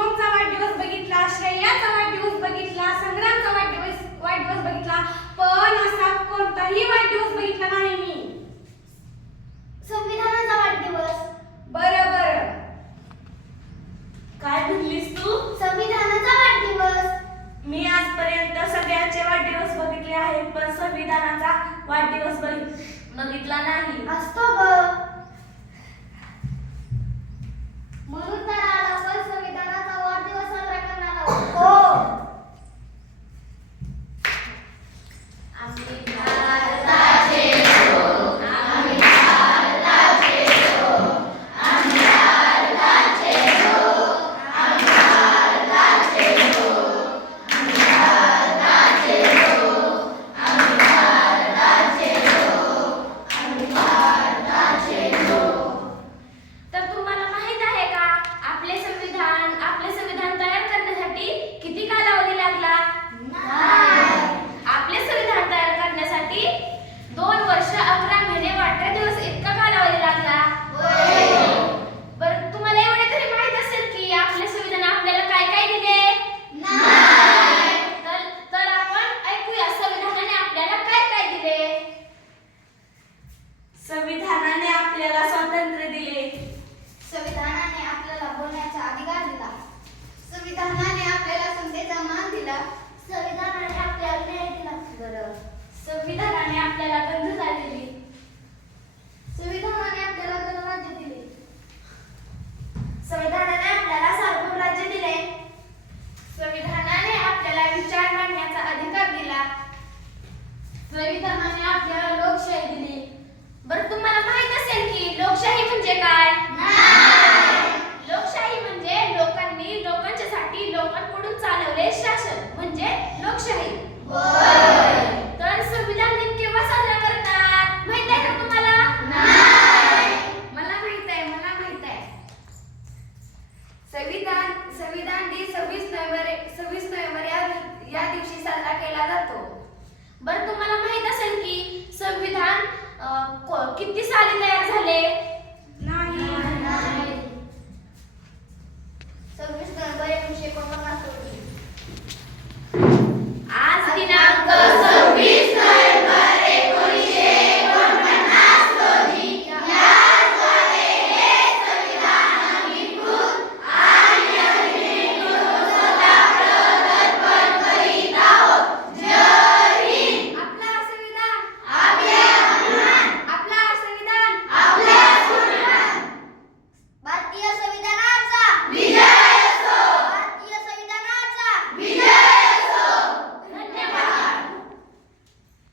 शुभमचा वाढदिवस बघितला श्रेयाचा वाढदिवस बघितला संग्रामचा वाढदिवस वाढदिवस बघितला पण असा कोणताही वाढदिवस बघितला नाही मी. संविधानाचा वाढदिवस. बर काय म्हणलीस तू? संविधानाचा वाढदिवस. मी आजपर्यंत सगळ्यांचे वाढदिवस बघितले आहेत पण संविधानाचा वाढदिवस बघितला नाही. असतो संविधानाने आपल्याला समतेचा मान दिला. संविधानाने आपल्याला न्याय दिला. बरोबर संविधानाने आपल्याला संविधान किती साली तयार झाले?